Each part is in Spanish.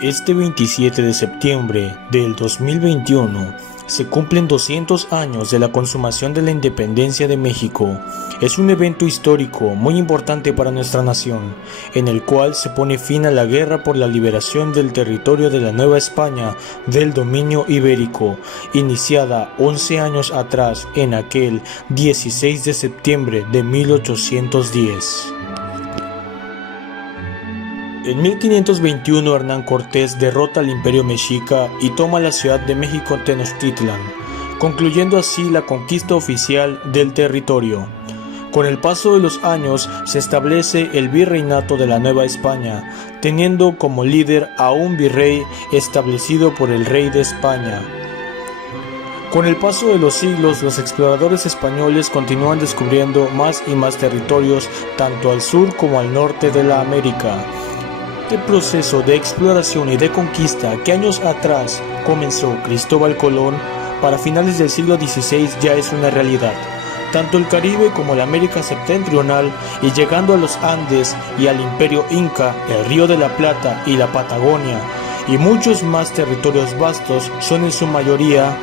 Este 27 de septiembre del 2021 se cumplen 200 años de la consumación de la independencia de México. Es un evento histórico muy importante para nuestra nación, en el cual se pone fin a la guerra por la liberación del territorio de la Nueva España del dominio ibérico, iniciada 11 años atrás en aquel 16 de septiembre de 1810. En 1521 Hernán Cortés derrota al Imperio Mexica y toma la ciudad de México Tenochtitlan, concluyendo así la conquista oficial del territorio. Con el paso de los años se establece el virreinato de la Nueva España, teniendo como líder a un virrey establecido por el rey de España. Con el paso de los siglos, los exploradores españoles continúan descubriendo más y más territorios, tanto al sur como al norte de la América. Este proceso de exploración y de conquista que años atrás comenzó Cristóbal Colón, para finales del siglo XVI ya es una realidad. Tanto el Caribe como la América septentrional, y llegando a los Andes y al Imperio Inca, el Río de la Plata y la Patagonia, y muchos más territorios vastos, son en su mayoría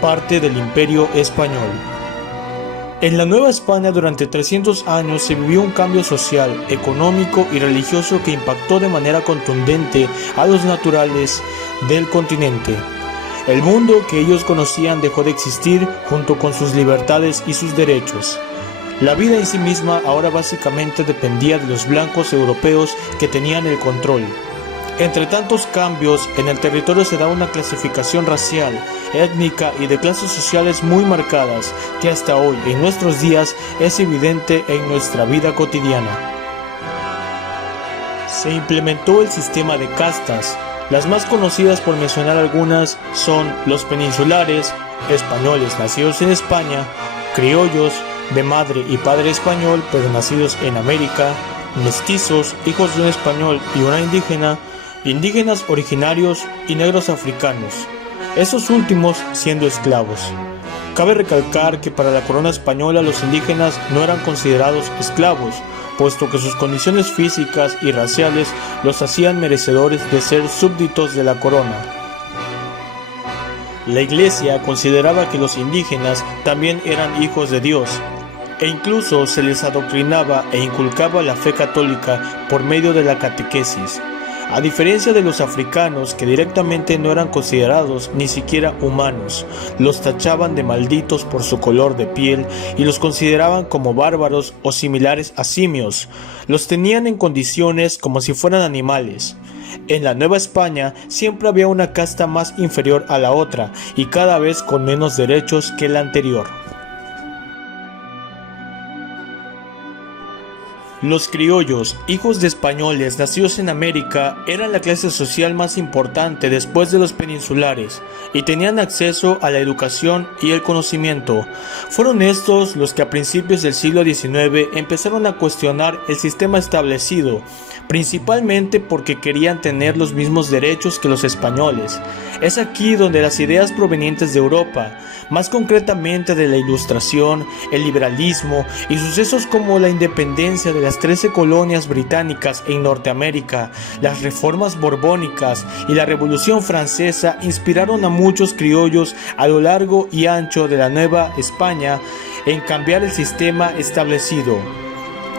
parte del Imperio Español. En la Nueva España durante 300 años se vivió un cambio social, económico y religioso que impactó de manera contundente a los naturales del continente. El mundo que ellos conocían dejó de existir junto con sus libertades y sus derechos. La vida en sí misma ahora básicamente dependía de los blancos europeos que tenían el control. Entre tantos cambios, en el territorio se da una clasificación racial, étnica y de clases sociales muy marcadas, que hasta hoy, en nuestros días, es evidente en nuestra vida cotidiana. Se implementó el sistema de castas. Las más conocidas, por mencionar algunas, son los peninsulares, españoles nacidos en España, criollos, de madre y padre español pero nacidos en América, mestizos, hijos de un español y una indígena, indígenas originarios y negros africanos, esos últimos siendo esclavos. Cabe recalcar que para la corona española los indígenas no eran considerados esclavos, puesto que sus condiciones físicas y raciales los hacían merecedores de ser súbditos de la corona. La Iglesia consideraba que los indígenas también eran hijos de Dios, e incluso se les adoctrinaba e inculcaba la fe católica por medio de la catequesis. A diferencia de los africanos, que directamente no eran considerados ni siquiera humanos, los tachaban de malditos por su color de piel y los consideraban como bárbaros o similares a simios. Los tenían en condiciones como si fueran animales. En la Nueva España siempre había una casta más inferior a la otra y cada vez con menos derechos que la anterior. Los criollos, hijos de españoles nacidos en América, eran la clase social más importante después de los peninsulares y tenían acceso a la educación y el conocimiento. Fueron estos los que a principios del siglo XIX empezaron a cuestionar el sistema establecido, principalmente porque querían tener los mismos derechos que los españoles. Es aquí donde las ideas provenientes de Europa, más concretamente de la Ilustración, el liberalismo y sucesos como la independencia de las 13 colonias británicas en Norteamérica, las reformas borbónicas y la Revolución Francesa inspiraron a muchos criollos a lo largo y ancho de la Nueva España en cambiar el sistema establecido.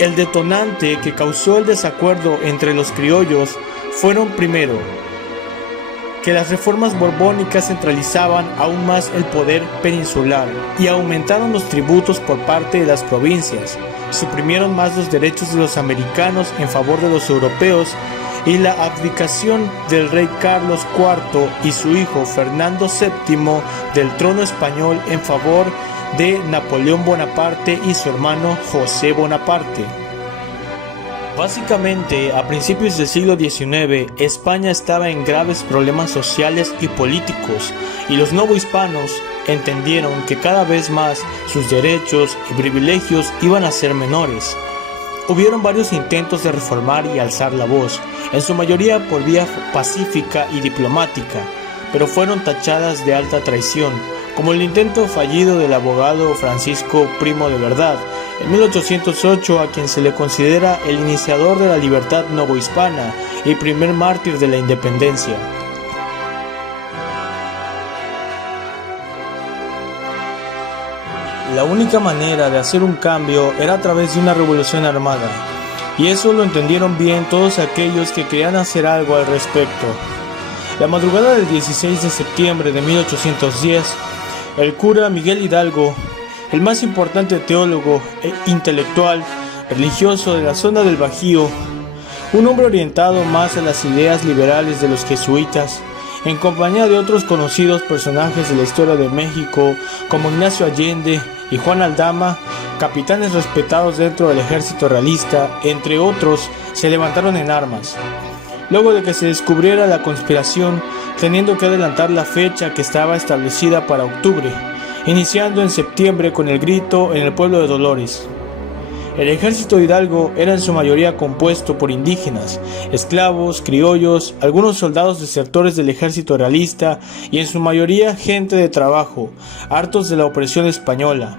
El detonante que causó el desacuerdo entre los criollos fueron primero, que las reformas borbónicas centralizaban aún más el poder peninsular y aumentaron los tributos por parte de las provincias, suprimieron más los derechos de los americanos en favor de los europeos y la abdicación del rey Carlos IV y su hijo Fernando VII del trono español en favor de Napoleón Bonaparte y su hermano José Bonaparte. Básicamente, a principios del siglo XIX, España estaba en graves problemas sociales y políticos, y los novohispanos entendieron que cada vez más sus derechos y privilegios iban a ser menores. Hubieron varios intentos de reformar y alzar la voz, en su mayoría por vía pacífica y diplomática, pero fueron tachadas de alta traición, como el intento fallido del abogado Francisco Primo de Verdad en 1808, a quien se le considera el iniciador de la libertad novohispana y primer mártir de la independencia. La única manera de hacer un cambio era a través de una revolución armada, y eso lo entendieron bien todos aquellos que querían hacer algo al respecto. La madrugada del 16 de septiembre de 1810, el cura Miguel Hidalgo, el más importante teólogo e intelectual religioso de la zona del Bajío, un hombre orientado más a las ideas liberales de los jesuitas, en compañía de otros conocidos personajes de la historia de México como Ignacio Allende y Juan Aldama, capitanes respetados dentro del ejército realista, entre otros, se levantaron en armas. Luego de que se descubriera la conspiración, teniendo que adelantar la fecha que estaba establecida para octubre, iniciando en septiembre con el grito en el pueblo de Dolores. El ejército de Hidalgo era en su mayoría compuesto por indígenas, esclavos, criollos, algunos soldados desertores del ejército realista y en su mayoría gente de trabajo, hartos de la opresión española.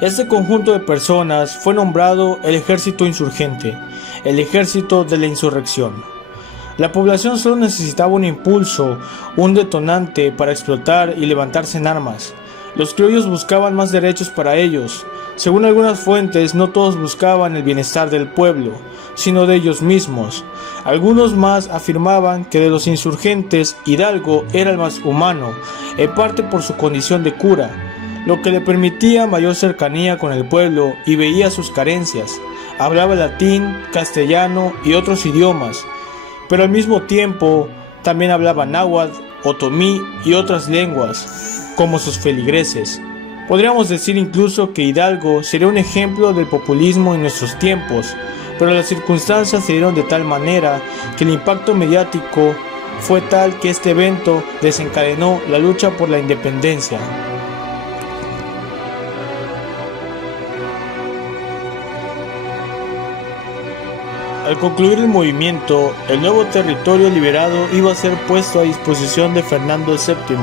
Este conjunto de personas fue nombrado el ejército insurgente, el ejército de la insurrección. La población solo necesitaba un impulso, un detonante para explotar y levantarse en armas. Los criollos buscaban más derechos para ellos. Según algunas fuentes, no todos buscaban el bienestar del pueblo, sino de ellos mismos. Algunos más afirmaban que de los insurgentes, Hidalgo era el más humano, en parte por su condición de cura, lo que le permitía mayor cercanía con el pueblo y veía sus carencias. Hablaba latín, castellano y otros idiomas, pero al mismo tiempo también hablaba náhuatl, otomí y otras lenguas, como sus feligreses. Podríamos decir incluso que Hidalgo sería un ejemplo del populismo en nuestros tiempos, pero las circunstancias se dieron de tal manera que el impacto mediático fue tal que este evento desencadenó la lucha por la independencia. Al concluir el movimiento, el nuevo territorio liberado iba a ser puesto a disposición de Fernando VII,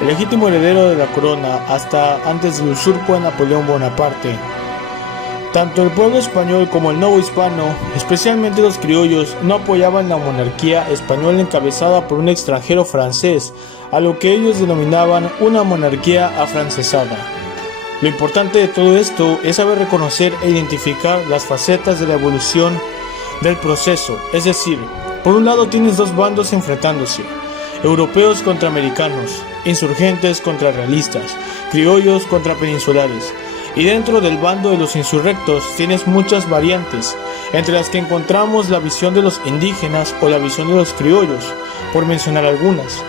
el legítimo heredero de la corona, hasta antes del usurpo de Napoleón Bonaparte. Tanto el pueblo español como el novohispano, especialmente los criollos, no apoyaban la monarquía española encabezada por un extranjero francés, a lo que ellos denominaban una monarquía afrancesada. Lo importante de todo esto es saber reconocer e identificar las facetas de la evolución del proceso, es decir, por un lado tienes dos bandos enfrentándose, europeos contra americanos, insurgentes contra realistas, criollos contra peninsulares, y dentro del bando de los insurrectos tienes muchas variantes, entre las que encontramos la visión de los indígenas o la visión de los criollos, por mencionar algunas.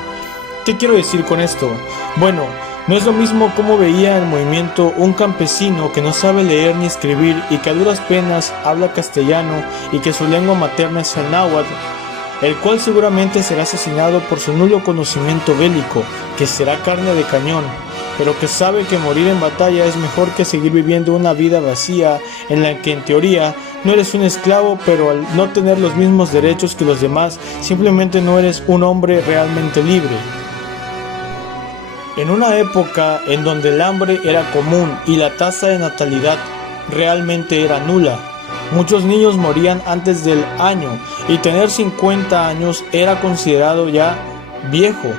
¿Qué quiero decir con esto? Bueno, no es lo mismo como veía el movimiento un campesino que no sabe leer ni escribir y que a duras penas habla castellano y que su lengua materna es el náhuatl, el cual seguramente será asesinado por su nulo conocimiento bélico, que será carne de cañón, pero que sabe que morir en batalla es mejor que seguir viviendo una vida vacía en la que en teoría no eres un esclavo, pero al no tener los mismos derechos que los demás, simplemente no eres un hombre realmente libre. En una época en donde el hambre era común y la tasa de natalidad realmente era nula, muchos niños morían antes del año y tener 50 años era considerado ya viejo.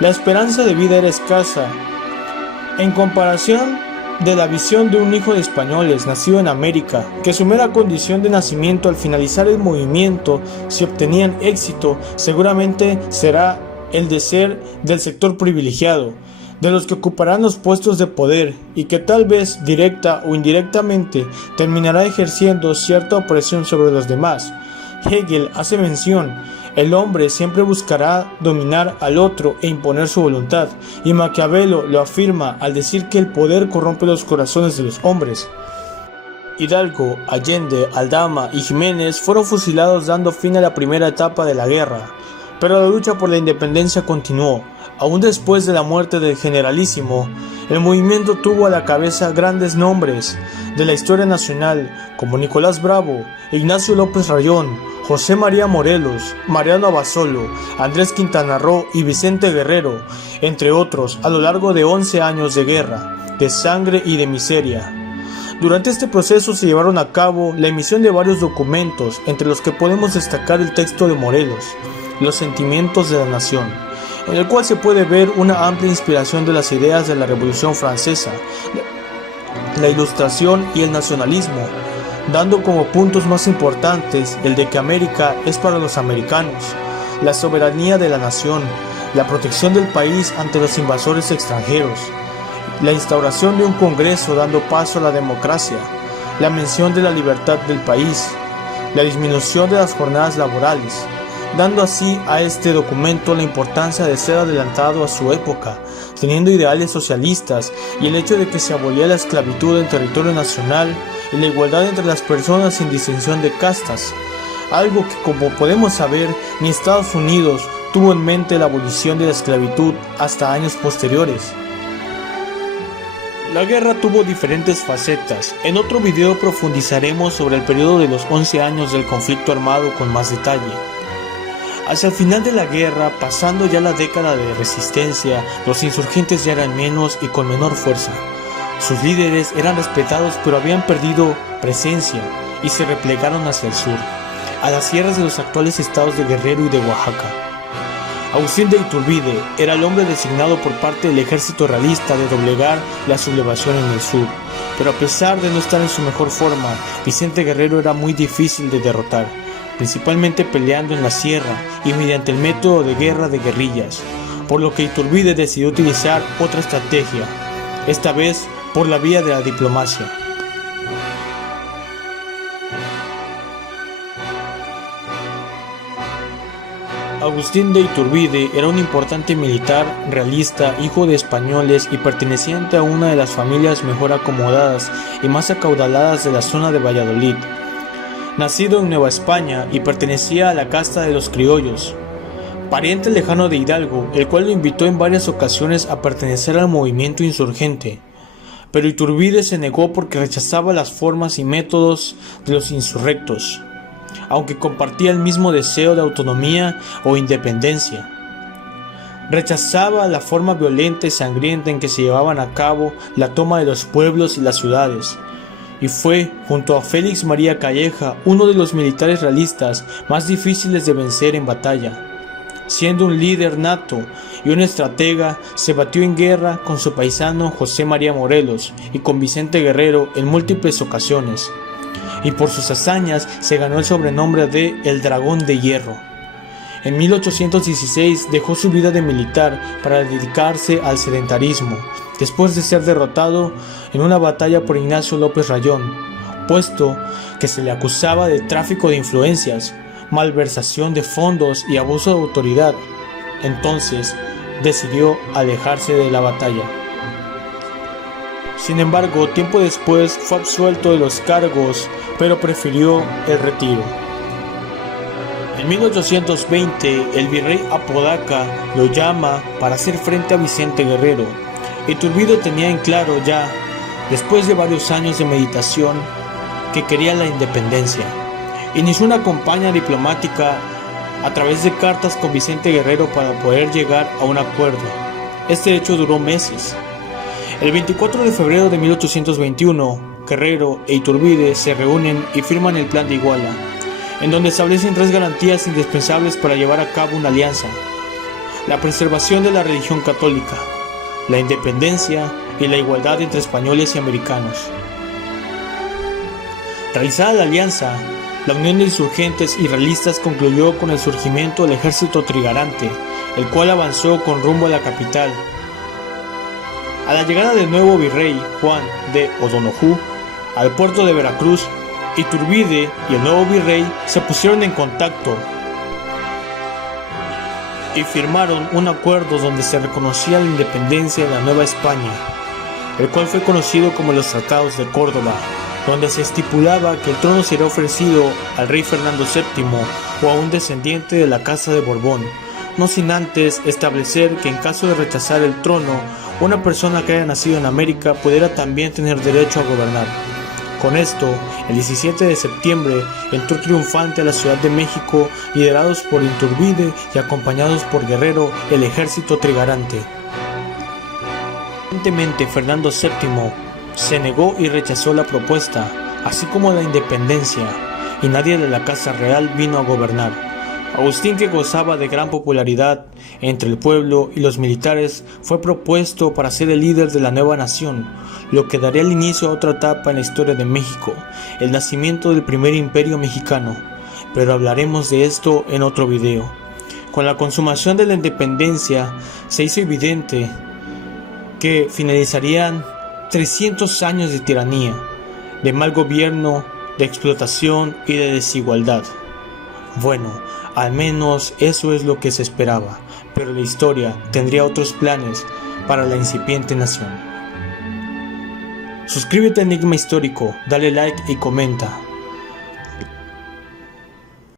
La esperanza de vida era escasa. En comparación de la visión de un hijo de españoles nacido en América, que su mera condición de nacimiento al finalizar el movimiento, si obtenían éxito, seguramente será el de ser del sector privilegiado, de los que ocuparán los puestos de poder y que tal vez directa o indirectamente terminará ejerciendo cierta opresión sobre los demás. Hegel hace mención, el hombre siempre buscará dominar al otro e imponer su voluntad, y Maquiavelo lo afirma al decir que el poder corrompe los corazones de los hombres. Hidalgo, Allende, Aldama y Jiménez fueron fusilados dando fin a la primera etapa de la guerra. Pero la lucha por la independencia continuó. Aún después de la muerte del generalísimo, el movimiento tuvo a la cabeza grandes nombres de la historia nacional como Nicolás Bravo, Ignacio López Rayón, José María Morelos, Mariano Abasolo, Andrés Quintana Roo y Vicente Guerrero, entre otros, a lo largo de 11 años de guerra, de sangre y de miseria. Durante este proceso se llevaron a cabo la emisión de varios documentos, entre los que podemos destacar el texto de Morelos, Los sentimientos de la nación, en el cual se puede ver una amplia inspiración de las ideas de la Revolución Francesa, la Ilustración y el nacionalismo, dando como puntos más importantes el de que América es para los americanos, la soberanía de la nación, la protección del país ante los invasores extranjeros, la instauración de un Congreso dando paso a la democracia, la mención de la libertad del país, la disminución de las jornadas laborales, dando así a este documento la importancia de ser adelantado a su época, teniendo ideales socialistas y el hecho de que se abolía la esclavitud en territorio nacional y la igualdad entre las personas sin distinción de castas, algo que, como podemos saber, ni Estados Unidos tuvo en mente la abolición de la esclavitud hasta años posteriores. La guerra tuvo diferentes facetas. En otro video profundizaremos sobre el periodo de los 11 años del conflicto armado con más detalle. Hacia el final de la guerra, pasando ya la década de resistencia, los insurgentes ya eran menos y con menor fuerza. Sus líderes eran respetados, pero habían perdido presencia y se replegaron hacia el sur, a las sierras de los actuales estados de Guerrero y de Oaxaca. Agustín de Iturbide era el hombre designado por parte del ejército realista de doblegar la sublevación en el sur, pero a pesar de no estar en su mejor forma, Vicente Guerrero era muy difícil de derrotar, principalmente peleando en la sierra y mediante el método de guerra de guerrillas, por lo que Iturbide decidió utilizar otra estrategia, esta vez por la vía de la diplomacia. Agustín de Iturbide era un importante militar realista, hijo de españoles y perteneciente a una de las familias mejor acomodadas y más acaudaladas de la zona de Valladolid. Nacido en Nueva España y pertenecía a la casta de los criollos, pariente lejano de Hidalgo, el cual lo invitó en varias ocasiones a pertenecer al movimiento insurgente, pero Iturbide se negó porque rechazaba las formas y métodos de los insurrectos, aunque compartía el mismo deseo de autonomía o independencia. Rechazaba la forma violenta y sangrienta en que se llevaban a cabo la toma de los pueblos y las ciudades, y fue, junto a Félix María Calleja, uno de los militares realistas más difíciles de vencer en batalla. Siendo un líder nato y un estratega, se batió en guerra con su paisano José María Morelos y con Vicente Guerrero en múltiples ocasiones, y por sus hazañas se ganó el sobrenombre de El Dragón de Hierro. En 1816 dejó su vida de militar para dedicarse al sedentarismo, después de ser derrotado en una batalla por Ignacio López Rayón, puesto que se le acusaba de tráfico de influencias, malversación de fondos y abuso de autoridad. Entonces decidió alejarse de la batalla. Sin embargo, tiempo después fue absuelto de los cargos, pero prefirió el retiro. En 1820, el virrey Apodaca lo llama para hacer frente a Vicente Guerrero. Iturbide tenía en claro ya, después de varios años de meditación, que quería la independencia. Inició una campaña diplomática a través de cartas con Vicente Guerrero para poder llegar a un acuerdo. Este hecho duró meses. El 24 de febrero de 1821, Guerrero e Iturbide se reúnen y firman el Plan de Iguala, en donde establecen 3 garantías indispensables para llevar a cabo una alianza: la preservación de la religión católica, la independencia y la igualdad entre españoles y americanos. Realizada la alianza, la unión de insurgentes y realistas concluyó con el surgimiento del ejército trigarante, el cual avanzó con rumbo a la capital. A la llegada del nuevo virrey Juan de O'Donoghue al puerto de Veracruz, Iturbide y el nuevo virrey se pusieron en contacto y firmaron un acuerdo donde se reconocía la independencia de la Nueva España, el cual fue conocido como los Tratados de Córdoba, donde se estipulaba que el trono sería ofrecido al rey Fernando VII o a un descendiente de la Casa de Borbón, no sin antes establecer que en caso de rechazar el trono, una persona que haya nacido en América pudiera también tener derecho a gobernar. Con esto, el 17 de septiembre entró triunfante a la Ciudad de México, liderados por Iturbide y acompañados por Guerrero, el ejército trigarante. Evidentemente, Fernando VII se negó y rechazó la propuesta, así como la independencia, y nadie de la Casa Real vino a gobernar. Agustín, que gozaba de gran popularidad entre el pueblo y los militares, fue propuesto para ser el líder de la nueva nación, lo que daría el inicio a otra etapa en la historia de México, el nacimiento del primer imperio mexicano, pero hablaremos de esto en otro video. Con la consumación de la independencia, se hizo evidente que finalizarían 300 años de tiranía, de mal gobierno, de explotación y de desigualdad. Bueno, al menos eso es lo que se esperaba, pero la historia tendría otros planes para la incipiente nación. Suscríbete a Enigma Histórico, dale like y comenta.